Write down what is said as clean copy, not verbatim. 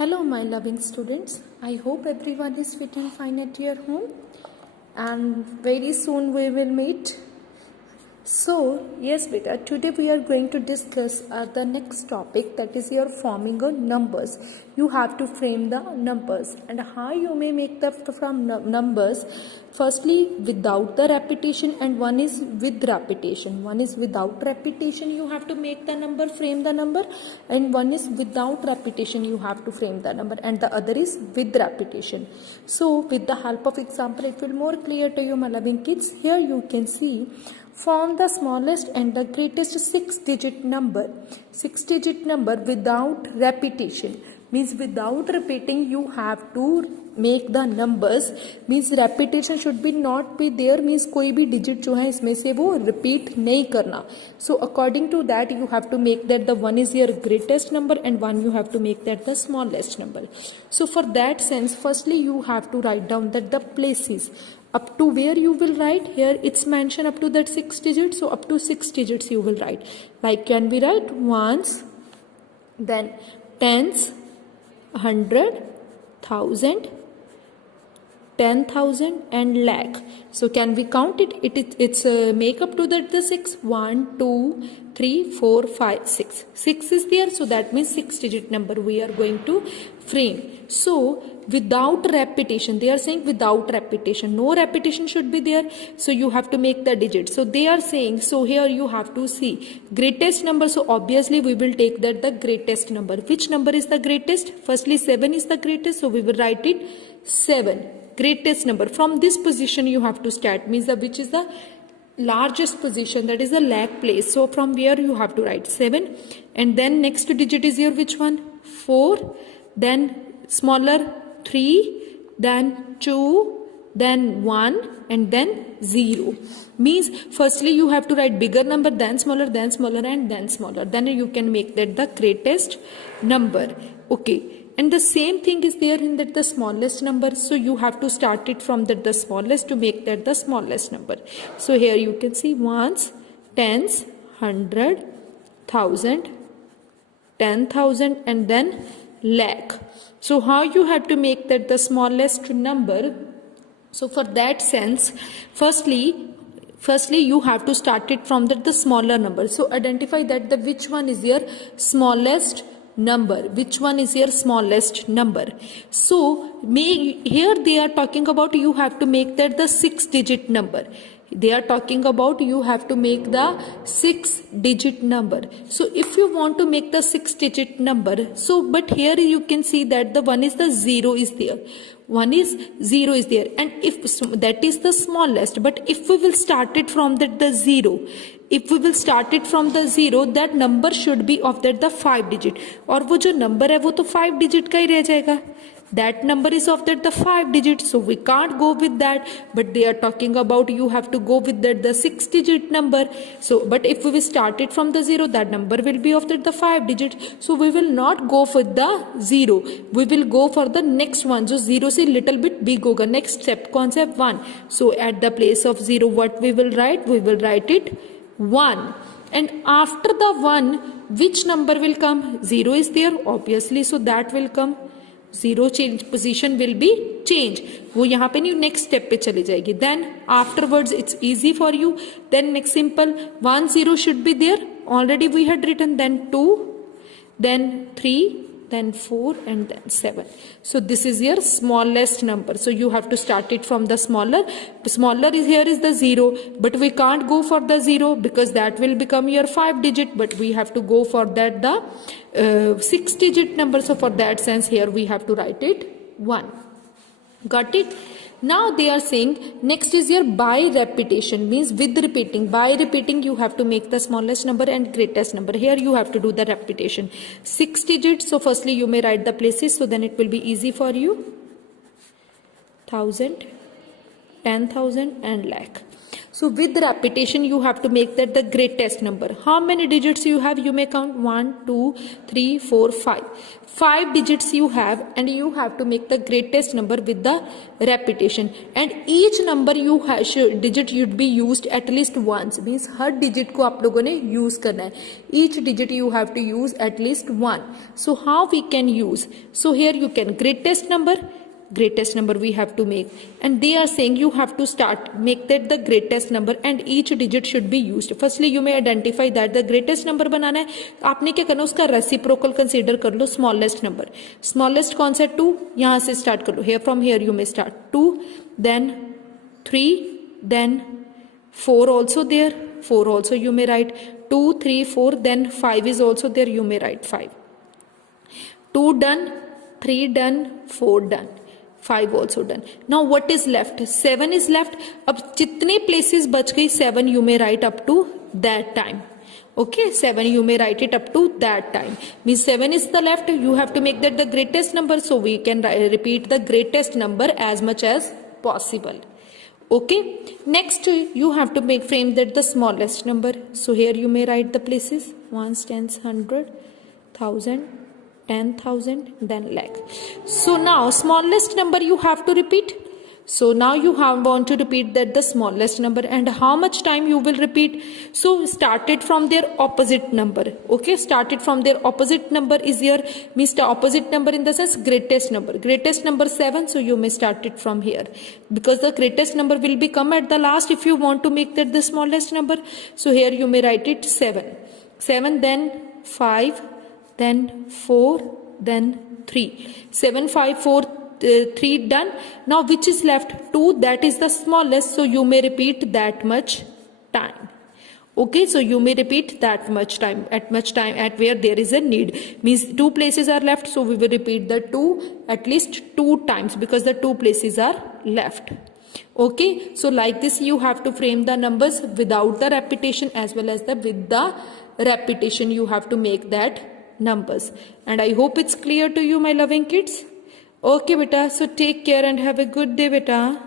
Hello my loving students, I hope everyone is fit and fine at your home and very soon we will meet. So yes beta, today we are going to discuss the next topic, that is your forming a numbers. You have to frame the numbers and how you may make the from numbers. Firstly without the repetition and one is with repetition. One is without repetition, you have to make the number, frame the number, and one is without repetition, you have to frame the number, and the other is with repetition. So with the help of example it will more clear to you my loving kids. Here you can see, form the smallest and the greatest 6-digit number. 6-digit number without repetition means without repeating you have to make the numbers, means repetition should be not be there, means कोई भी digit जो है इसमें से वो repeat नहीं करना. So according to that you have to make that the one is your greatest number and one you have to make that the smallest number. So for that sense, firstly you have to write down that the places up to where you will write. Here it's mentioned up to that 6 digits, so up to 6 digits you will write. Like can we write ones, then tens, 100, 1000, 10,000 and lakh. So can we count it? It's make up to that the 6. 1, 2, 3, 4, 5, 6. 6 is there, so that means 6-digit number we are going to frame. So without repetition, they are saying without repetition, no repetition should be there, so you have to make the digit. So they are saying, so here you have to see greatest number, so obviously we will take that the greatest number. Which number is the greatest? Firstly 7 is the greatest, so we will write it 7, greatest number. From this position you have to start, means the which is the largest position, that is the lakh place. So from where you have to write 7, and then next digit is your which one? 4, then smaller 3, then 2, then 1, and then 0. Means firstly you have to write bigger number, then smaller, and then smaller. Then you can make that the greatest number. Okay. And the same thing is there in that the smallest number. So you have to start it from that the smallest to make that the smallest number. So here you can see ones, tens, 100, 1000, 10,000 and then lakh. So how you have to make that the smallest number? So for that sense, firstly you have to start it from that the smaller number. So identify that the which one is your smallest number, which one is your smallest number. So here they are talking about you have to make that the 6-digit number. They are talking about you have to make the 6-digit number. So if you want to make the 6-digit number, so but here you can see that the one is the 0 is there. One is 0 is there, and if that is the smallest, but if we will start it from that the 0, if we will start it from the 0, that number should be of that the 5 digit. और वो जो number है वो तो 5 digit का ही रह जाएगा. That number is of that the 5 digits, so we can't go with that. But they are talking about you have to go with that the 6-digit number. So but if we will start it from the 0, that number will be of that the 5 digits. So we will not go for the 0. We will go for the next one. So 0 से little bit big होगा. Next step कौन सा? 1. So at the place of 0, what we will write? We will write it 1. And after the 1, which number will come? 0 is there obviously, so that will come. 0 change position will be change, वो यहाँ पे नहीं next step पे चली जाएगी. Then afterwards it's easy for you. Then next simple 1 0 should be there, already we had written. Then 2, then 3, then 4 and then 7. So this is your smallest number. So you have to start it from the smaller. The smaller is here is the 0, but we can't go for the 0 because that will become your 5 digit, but we have to go for that the 6-digit number. So for that sense here we have to write it 1. Got it? Now they are saying next is your by repetition, means with repeating. By repeating you have to make the smallest number and greatest number. Here you have to do the repetition. 6 digits, so firstly you may write the places, so then it will be easy for you. 1000, 10,000 and lakh. So with repetition you have to make that the greatest number. How many digits you have? You may count 1, 2, 3, 4, 5. 5 digits you have, and you have to make the greatest number with the repetition. And each number you have digit should be used at least once. Means her digit को आप लोगों ने use करना है. Each digit you have to use at least one. So how we can use? So here you can greatest number we have to make, and they are saying you have to make that the greatest number and each digit should be used. Firstly you may identify that the greatest number बनाना है. आपने क्या करना, उसका reciprocal consider कर लो, smallest number. Smallest कौन सा? 2. यहाँ से start कर लो. Here from here you may start 2, then 3, then 4 also there. 4 also you may write 2, 3, 4, then 5 is also there. You may write 5. 2 done, 3 done, 4 done, 5 also done. Now what is left? 7 is left. अब जितने places बच गई 7 you may write up to that time. Okay, 7 you may write it up to that time. Means 7 is the left. You have to make that the greatest number. So we can repeat the greatest number as much as possible. Okay, next you have to frame that the smallest number. So here you may write the places: ones, tens, 100, 1000, 10,000, then lakh. So now smallest number you have to repeat. So now you want to repeat that the smallest number, and how much time you will repeat? So started from their opposite number. Okay, started from their opposite number is your, means the opposite number in the sense greatest number. Greatest number 7. So you may start it from here, because the greatest number will become at the last if you want to make that the smallest number. So here you may write it 7. 7, then 5, then 4, then 3. 7, 5, 4, 3 done. Now which is left? 2. That is the smallest. So you may repeat that much time. Okay, so you may repeat that much time at where there is a need. Means 2 places are left. So we will repeat the 2 at least 2 times, because the 2 places are left. Okay, so like this you have to frame the numbers without the repetition as well as with the repetition. You have to make that numbers. And I hope it's clear to you, my loving kids. Okay beta, so take care and have a good day beta.